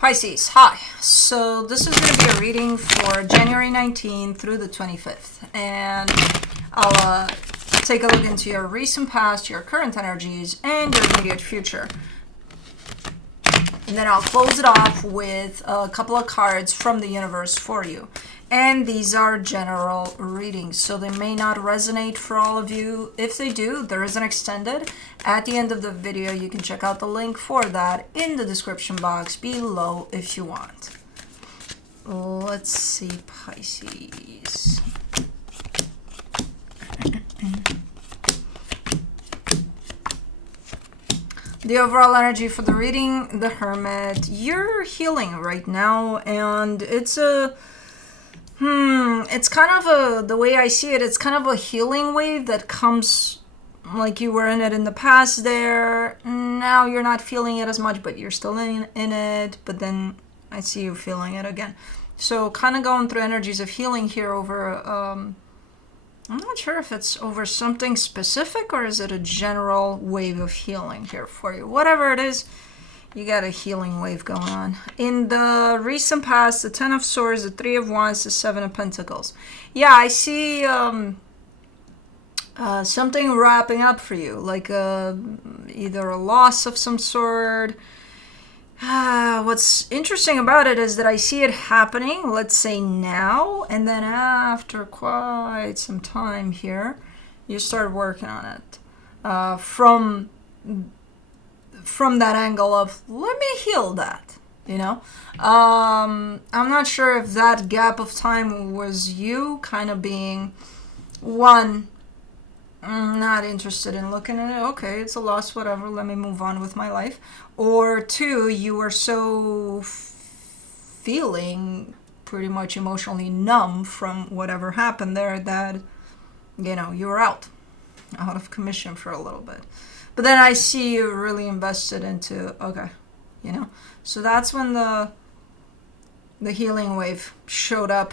Pisces, hi. So this is going to be a reading for January 19th through the 25th. And I'll take a look into your recent past, your current energies, and your immediate future. And then I'll close it off with a couple of cards from the universe for you. And these are general readings, so they may not resonate for all of you. If they do, there is an extended. At the end of the video, you can check out the link for that in the description box below if you want. Let's see, Pisces. The overall energy for the reading, the Hermit. You're healing right now, and it's a... it's kind of the way I see it, it's kind of a healing wave that comes like you were in it in the past there. Now you're not feeling it as much, but you're still in it. But then I see you feeling it again. So kind of going through energies of healing here over, I'm not sure if it's over something specific or is it a general wave of healing here for you. Whatever it is, you got a healing wave going on. In the recent past, the Ten of Swords, the Three of Wands, the Seven of Pentacles. Yeah, I see something wrapping up for you, like either a loss of some sort. What's interesting about it is that I see it happening, let's say now, and then after quite some time here, you start working on it. From that angle of, let me heal that, you know. I'm not sure if that gap of time was you kind of being, one, not interested in looking at it, okay, it's a loss, whatever, let me move on with my life. Or two, you were so feeling pretty much emotionally numb from whatever happened there that, you know, you were out of commission for a little bit. But then I see you really invested into, okay, you know. So that's when the healing wave showed up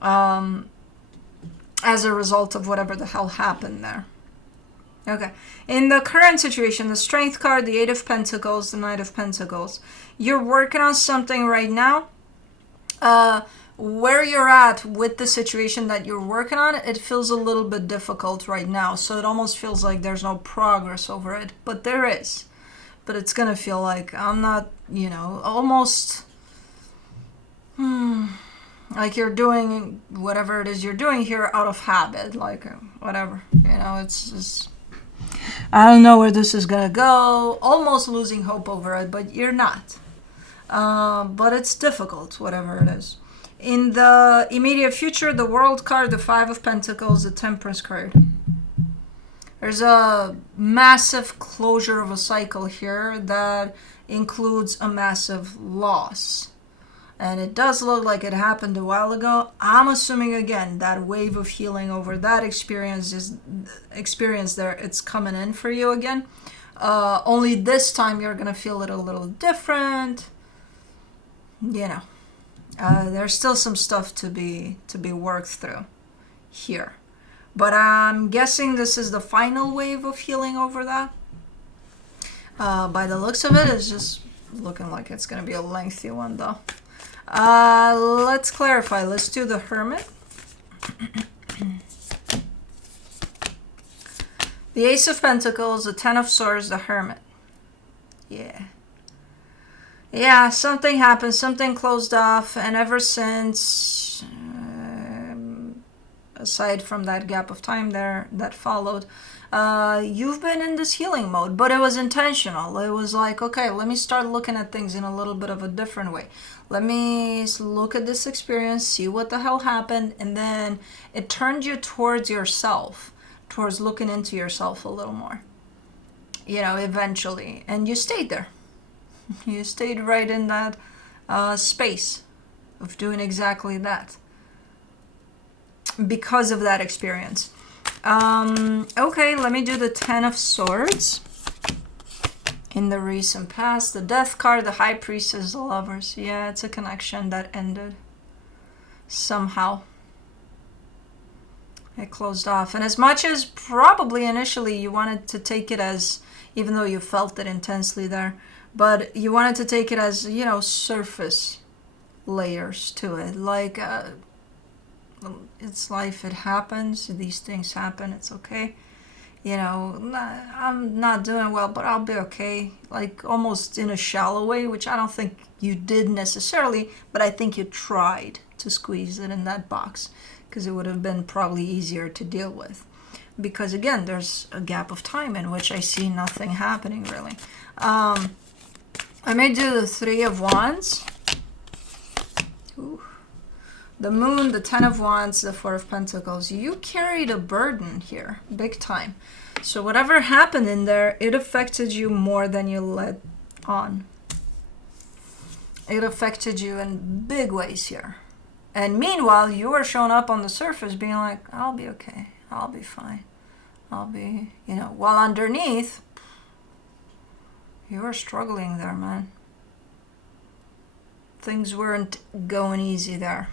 as a result of whatever the hell happened there. Okay. In the current situation, the Strength card, the Eight of Pentacles, the Knight of Pentacles, you're working on something right now. Where you're at with the situation that you're working on, it feels a little bit difficult right now. So it almost feels like there's no progress over it. But there is. But it's going to feel like I'm not, you know, almost like you're doing whatever it is you're doing here out of habit. Like whatever, you know, it's just, I don't know where this is going to go. Almost losing hope over it, but you're not. But it's difficult, whatever it is. In the immediate future, the World card, the Five of Pentacles, the Temperance card. There's a massive closure of a cycle here that includes a massive loss. And it does look like it happened a while ago. I'm assuming, again, that wave of healing over that experience there, it's coming in for you again. Only this time you're going to feel it a little different. You know. There's still some stuff to be worked through here. But I'm guessing this is the final wave of healing over that. By the looks of it, it's just looking like it's going to be a lengthy one, though. Let's clarify. Let's do the Hermit. The Ace of Pentacles, the Ten of Swords, the Hermit. Yeah. Yeah, something happened, something closed off, and ever since, aside from that gap of time there that followed, you've been in this healing mode, but it was intentional. It was like, okay, let me start looking at things in a little bit of a different way. Let me look at this experience, see what the hell happened, and then it turned you towards yourself, towards looking into yourself a little more, you know, eventually, and you stayed there. You stayed right in that space of doing exactly that because of that experience. Okay, let me do the Ten of Swords. In the recent past, the Death card, the High Priestess, the Lovers. Yeah, it's a connection that ended somehow. It closed off. And as much as probably initially you wanted to take it as, even though you felt it intensely there, but you wanted to take it as, you know, surface layers to it. Like, it's life, it happens, these things happen, it's okay. You know, I'm not doing well, but I'll be okay. Like, almost in a shallow way, which I don't think you did necessarily, but I think you tried to squeeze it in that box because it would have been probably easier to deal with. Because again, there's a gap of time in which I see nothing happening really. I may do the Three of Wands. Ooh. The Moon, the Ten of Wands, the Four of Pentacles. You carried a burden here, big time. So whatever happened in there, it affected you more than you let on. It affected you in big ways here. And meanwhile, you were showing up on the surface being like, I'll be okay. I'll be fine. I'll be, you know, while underneath, you were struggling there, man. Things weren't going easy there.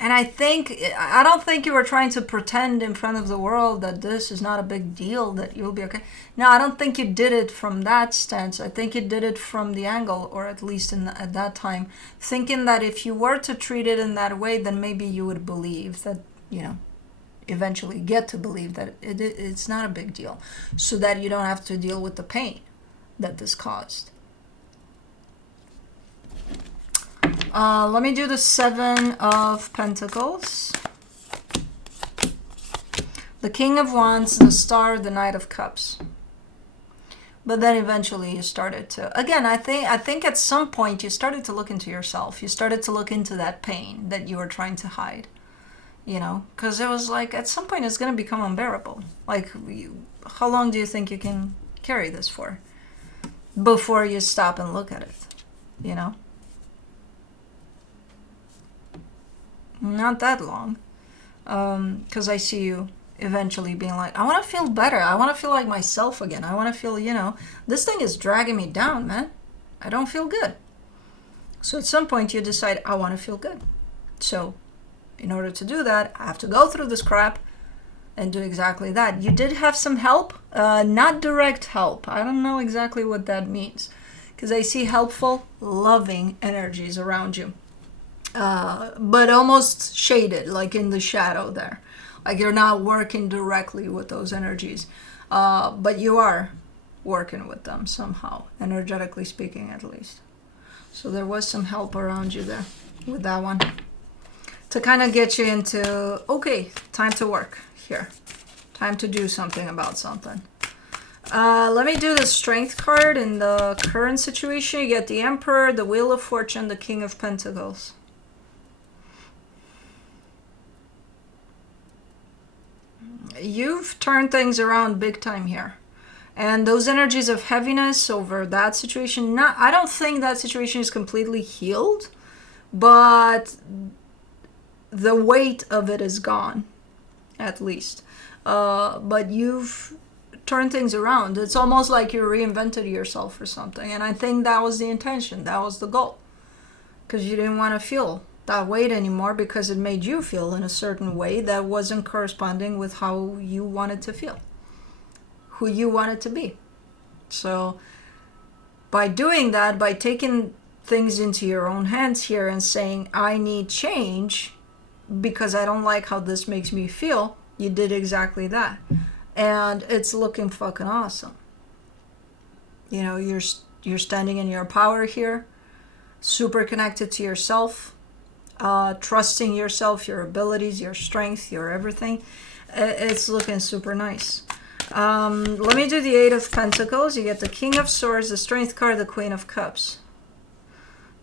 And I don't think you were trying to pretend in front of the world that this is not a big deal, that you'll be okay. No, I don't think you did it from that stance. I think you did it from the angle, or at least at that time, thinking that if you were to treat it in that way, then maybe you would believe that, you know, eventually get to believe that it's not a big deal, so that you don't have to deal with the pain that this caused. Let me do the Seven of Pentacles, the King of Wands, the Star, the Knight of Cups. But then eventually you started to, again, I think at some point you started to look into yourself. You started to look into that pain that you were trying to hide, you know, because it was like at some point it's going to become unbearable. Like, how long do you think you can carry this for before you stop and look at it, you know? Not that long, because I see you eventually being like, I want to feel better. I want to feel like myself again. I want to feel, you know, this thing is dragging me down, man. I don't feel good. So at some point you decide, I want to feel good. So in order to do that, I have to go through this crap and do exactly that. You did have some help, not direct help. I don't know exactly what that means, because I see helpful, loving energies around you. But almost shaded, like in the shadow there. Like you're not working directly with those energies, but you are working with them somehow, energetically speaking at least. So there was some help around you there with that one, to kind of get you into, okay, time to work here. Time to do something about something. Let me do the Strength card. In the current situation, you get the Emperor, the Wheel of Fortune, the King of Pentacles. You've turned things around big time here. And those energies of heaviness over that situation, I don't think that situation is completely healed, but the weight of it is gone, at least. But you've turned things around. It's almost like you reinvented yourself or something. And I think that was the intention. That was the goal. Because you didn't want to feel that weight anymore, because it made you feel in a certain way that wasn't corresponding with how you wanted to feel, who you wanted to be. So by doing that, by taking things into your own hands here and saying, I need change because I don't like how this makes me feel, you did exactly that. And it's looking fucking awesome. You know, you're standing in your power here, super connected to yourself, trusting yourself, your abilities, your strength, your everything. It's looking super nice. Let me do the Eight of Pentacles. You get the King of Swords, the Strength card, the Queen of Cups.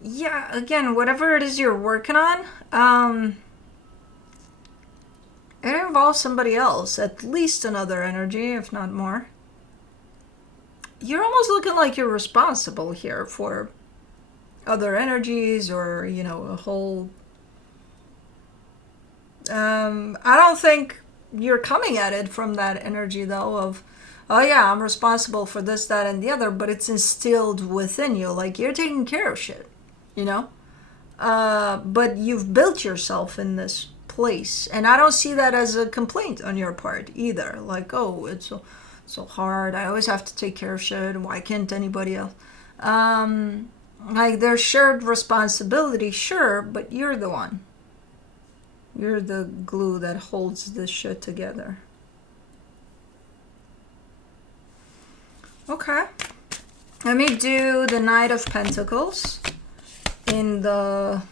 Yeah, again, whatever it is you're working on, it involves somebody else, at least another energy, if not more. You're almost looking like you're responsible here for other energies, or, you know, a whole... I don't think you're coming at it from that energy, though, of, oh yeah, I'm responsible for this, that, and the other, but it's instilled within you, like you're taking care of shit, you know? But you've built yourself in this place, and I don't see that as a complaint on your part either, like, oh, it's so hard. I always have to take care of shit. Why can't anybody else? Like, there's shared responsibility, sure, but you're the one. You're the glue that holds this shit together. Okay. Let me do the Knight of Pentacles. In the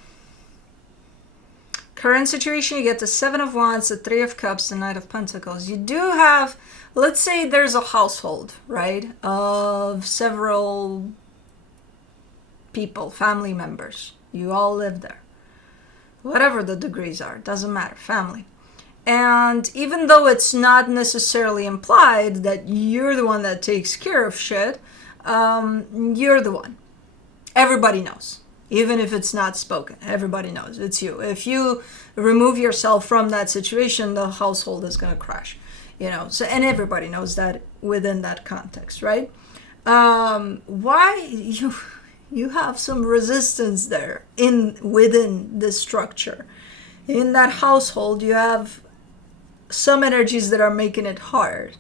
current situation, you get the Seven of Wands, the Three of Cups, the Knight of Pentacles. You do have, let's say there's a household, right, of several people, family members. You all live there. Whatever the degrees are, doesn't matter, family. And even though it's not necessarily implied that you're the one that takes care of shit, you're the one. Everybody knows. Even if it's not spoken, everybody knows it's you. If you remove yourself from that situation, the household is going to crash. You know, so, and everybody knows that within that context, right? Why you have some resistance there within this structure. In that household, you have some energies that are making it hard.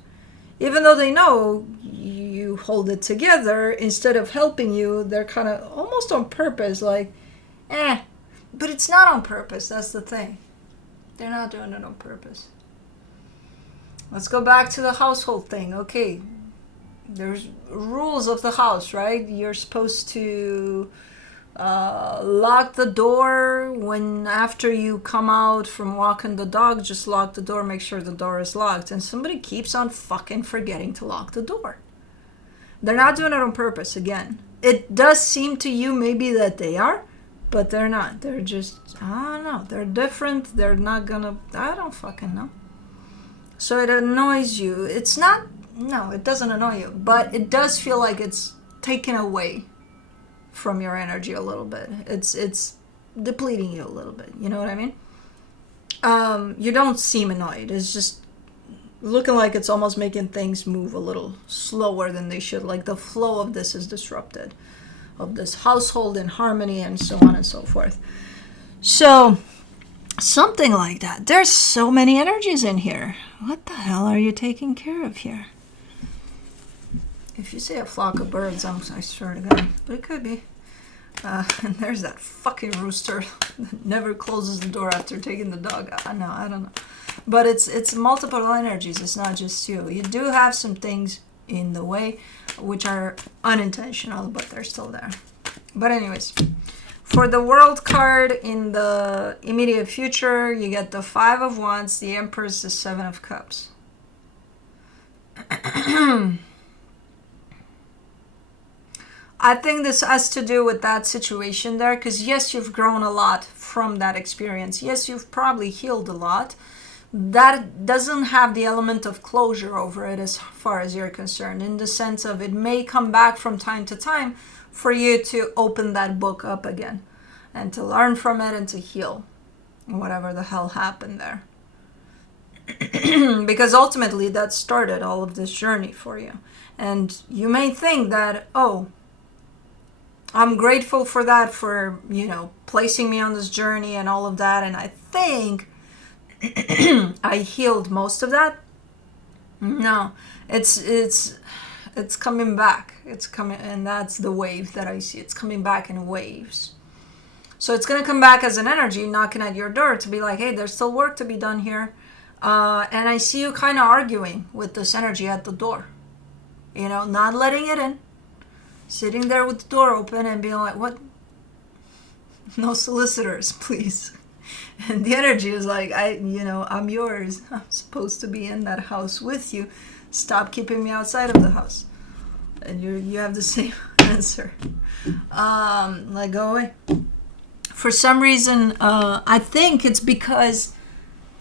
Even though they know you hold it together, instead of helping you, they're kind of almost on purpose, like, but it's not on purpose. That's the thing. They're not doing it on purpose. Let's go back to the household thing. Okay, there's rules of the house, right? You're supposed to lock the door when after you come out from walking the dog. Just lock the door, make sure the door is locked, and somebody keeps on fucking forgetting to lock the door. They're not doing it on purpose. Again, it does seem to you maybe that they are, but they're not. They're just, I don't know, they're different. They're not gonna, I don't fucking know. So it annoys you. It's not, no, it doesn't annoy you, but it does feel like it's taken away from your energy a little bit. It's depleting you a little bit. You know what I mean? You don't seem annoyed. It's just looking like it's almost making things move a little slower than they should. Like the flow of this is disrupted, of this household and harmony and so on and so forth. So something like that. There's so many energies in here. What the hell are you taking care of here? If you say a flock of birds, I swear to God, but it could be. And there's that fucking rooster that never closes the door after taking the dog out. I don't know. But it's multiple energies. It's not just you. You do have some things in the way which are unintentional, but they're still there. But anyways, for the World card in the immediate future, you get the Five of Wands, the Empress, the Seven of Cups. I think this has to do with that situation there, because yes, you've grown a lot from that experience. Yes, you've probably healed a lot. That doesn't have the element of closure over it as far as you're concerned, in the sense of it may come back from time to time for you to open that book up again and to learn from it and to heal whatever the hell happened there. Because ultimately that started all of this journey for you. And you may think that, oh, I'm grateful for that, for, you know, placing me on this journey and all of that. And I think I healed most of that. No, it's coming back. It's coming, and that's the wave that I see. It's coming back in waves. So it's going to come back as an energy knocking at your door to be like, hey, there's still work to be done here. And I see you kind of arguing with this energy at the door. You know, not letting it in. Sitting there with the door open and being like, what? No solicitors, please. And the energy is like, I'm yours. I'm supposed to be in that house with you. Stop keeping me outside of the house. And you have the same answer. Like, go away. For some reason, I think it's because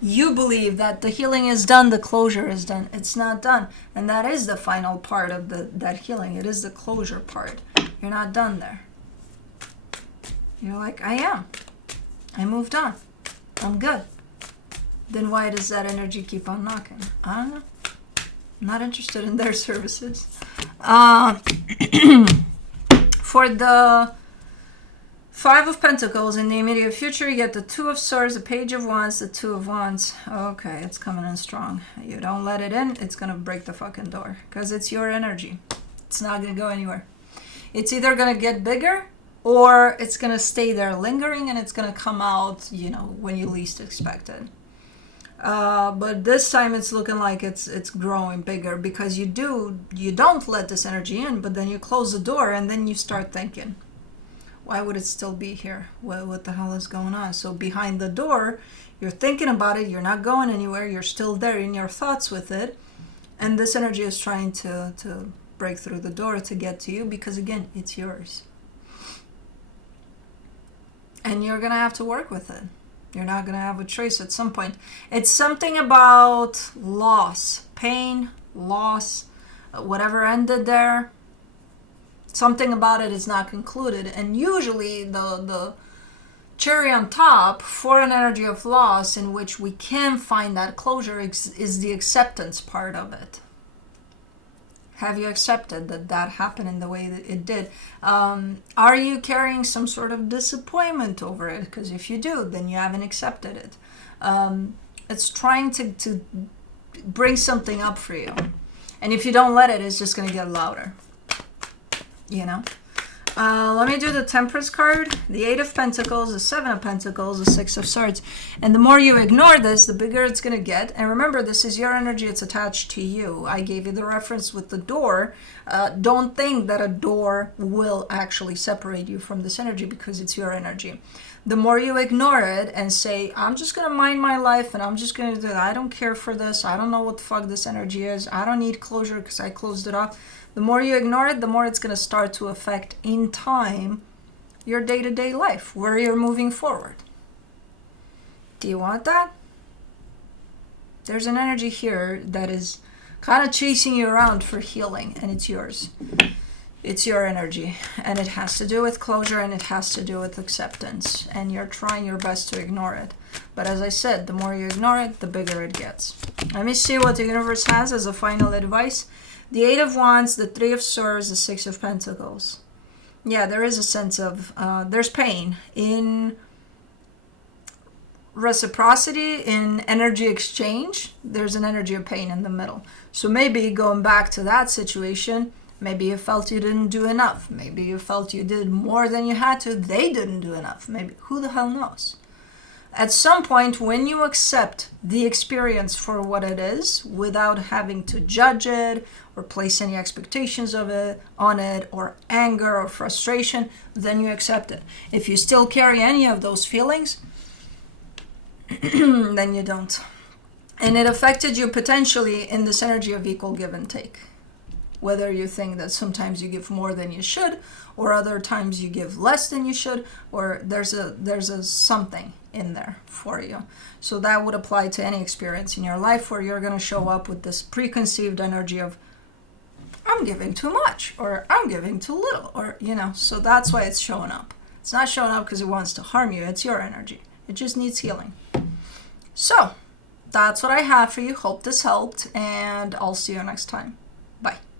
you believe that the healing is done, the closure is done. It's not done. And that is the final part of that healing. It is the closure part. You're not done there. You're like, I am. I moved on. I'm good. Then why does that energy keep on knocking? I don't know. I'm not interested in their services. For the Five of Pentacles. In the immediate future, you get the Two of Swords, the Page of Wands, the Two of Wands. Okay, it's coming in strong. You don't let it in, it's going to break the fucking door. Because it's your energy. It's not going to go anywhere. It's either going to get bigger, or it's going to stay there lingering, and it's going to come out, you know, when you least expect it. But this time it's looking like it's growing bigger, because you don't let this energy in, but then you close the door and then you start thinking, why would it still be here? What the hell is going on? So behind the door, you're thinking about it, you're not going anywhere, you're still there in your thoughts with it, and this energy is trying to break through the door to get to you, because again, it's yours. And you're gonna have to work with it. You're not gonna have a choice at some point. It's something about loss, pain, loss, whatever ended there. Something about it is not concluded, and usually the cherry on top for an energy of loss in which we can find that closure is the acceptance part of it. Have you accepted that happened in the way that it did? Are you carrying some sort of disappointment over it? Because if you do, then you haven't accepted it. It's trying to bring something up for you, and if you don't let it, it's just going to get louder. You know, let me do the Temperance card, the Eight of Pentacles, the Seven of Pentacles, the Six of Swords. And the more you ignore this, the bigger it's going to get. And remember, this is your energy. It's attached to you. I gave you the reference with the door. Don't think that a door will actually separate you from this energy, because it's your energy. The more you ignore it and say, I'm just going to mind my life and I'm just going to do it. I don't care for this. I don't know what the fuck this energy is. I don't need closure because I closed it off. The more you ignore it, the more it's going to start to affect in time your day-to-day life, where you're moving forward. Do you want that? There's an energy here that is kind of chasing you around for healing, and it's yours. It's your energy, and it has to do with closure, and it has to do with acceptance, and you're trying your best to ignore it. But as I said, the more you ignore it, the bigger it gets. Let me see what the universe has as a final advice. The Eight of Wands, the Three of Swords, the Six of Pentacles. Yeah, there is a sense of, there's pain in reciprocity, in energy exchange. There's an energy of pain in the middle. So maybe going back to that situation, maybe you felt you didn't do enough. Maybe you felt you did more than you had to. They didn't do enough. Maybe, who the hell knows? At some point, when you accept the experience for what it is, without having to judge it or place any expectations on it, or anger or frustration, then you accept it. If you still carry any of those feelings, then you don't. And it affected you potentially in this energy of equal give and take. Whether you think that sometimes you give more than you should, or other times you give less than you should, or there's a something in there for you. So that would apply to any experience in your life where you're going to show up with this preconceived energy of, I'm giving too much, or I'm giving too little, or, you know, so that's why it's showing up. It's not showing up because it wants to harm you. It's your energy. It just needs healing. So that's what I have for you. Hope this helped, and I'll see you next time. Bye.